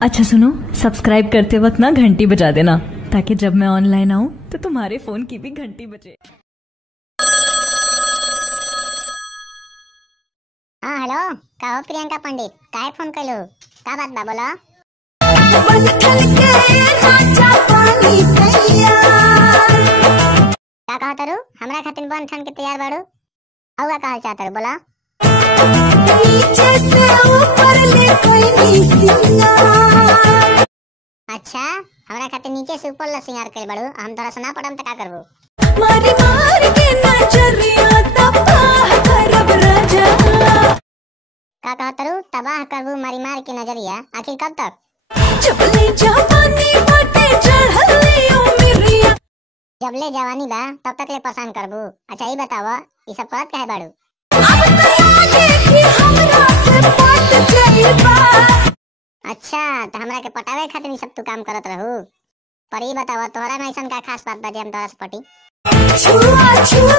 अच्छा सुनो, सब्सक्राइब करते वक्त ना घंटी बजा देना ताकि जब मैं ऑनलाइन आऊँ तो तुम्हारे फोन की भी घंटी बजे। हाँ हेलो, का हो प्रियंका पंडित, काहे फोन कैलू? का बात बा बोलो? का कहो तारू? हमरा खातिर बन ठन के तैयार बाड़ू? औवा का हाल चाल तारू बोला? अच्छा, हमरा खातिर नीचे से ऊपर ला सिंगार कर बाड़ू, हम तोरा सुना पड़म त का करबू? मारी मार के नजरिया तबाह करब राजा। का कहो तारू? तबाह करबू मारी मार के नजरिया? आखिर कब तक? जबले जवानी बाटे चढ़ले ओ मिरिया। जबले जवानी बा तब तक ले परेशान करबू। अच्छा ई बतावा, ई सब करत काहे बाड़ू? अब तो लागे कि हमरा से पट जाइबा। अच्छा, तो हमरा के पटावे खातिर ई सब तू काम करत रहू। पर ई बतावा, तोहरा में ऐसन का खास बात बा जे हम तोहरा से पटी? छुआ छुए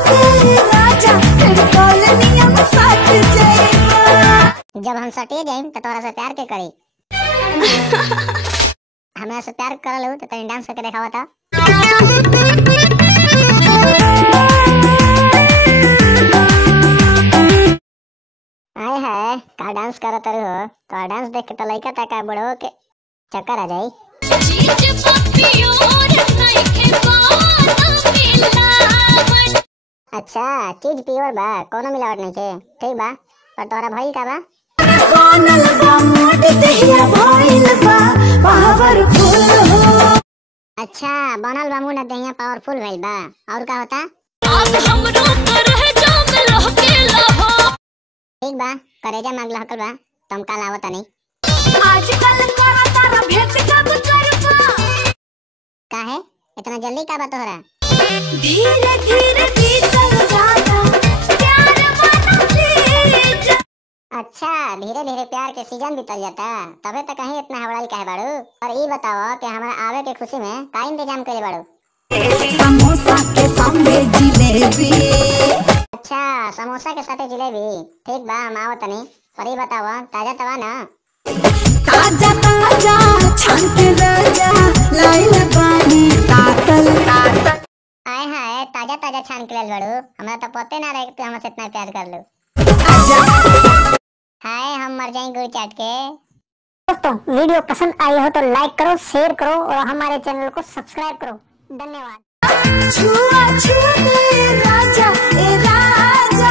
राजा तेरे कॉलोनिया में साथ जाइबा। जब हम सटे जाइम त तोहरा से प्यार के करी। हमरा से प्यार करल हो तो तनी डांस करके दिखावा था। आए हाय, का डांस करत हो? तो डांस देख के तो लइका तका बड़ो के चक्कर आ जाई। अच्छा, चीज प्योर बा, कोनो मिलावट नहीं छे। ठीक बा, पर तोहरा भइल का बा? बनल बा मोट देहिया भइल बा पावरफुल हो। अच्छा, बनल बा मुंह देहिया पावरफुल भइल बा। और का होता? अब हमरो करह जाम लहकेला हो। ठीक बा, करेजा मांग लहकल बा, तुम काल आवत नहीं। आजकल करा तारा भेंट कब करबा? काहे इतना जल्दी का बा तोहरा? धीरे धीरे बीतल जाता प्यार वाला सीजन। अच्छा, धीरे धीरे प्यार के सीजन बीतल जाता, तबे तो कहीं इतना हवड़ाई काहे बाड़ू? और ई बताओ कि हमारा आवे के खुशी में का इंतजाम करे बाड़ू? समोसा के सामने जिलेबी। अच्छा, समोसा के साथे जिलेबी। ठीक बा, हम आवत नहीं। पर ई बताओ, ताजा तवा ना? ताजा ताजा छान के राजा लाइल बानी तातल तातल। आए हाय, ताजा ताजा छान के लेल बाड़ू। हमरा तो पते ना रहे कि तू हमसे इतना प्यार कर लू। हाय, हम मर जाएं गुड़ चाट के। दोस्तों, वीडियो पसंद आई हो तो लाइक करो, शेयर करो और हमारे चैनल को सब्सक्राइब करो। धन्यवाद। छुआ छुआ राजा ए राजा।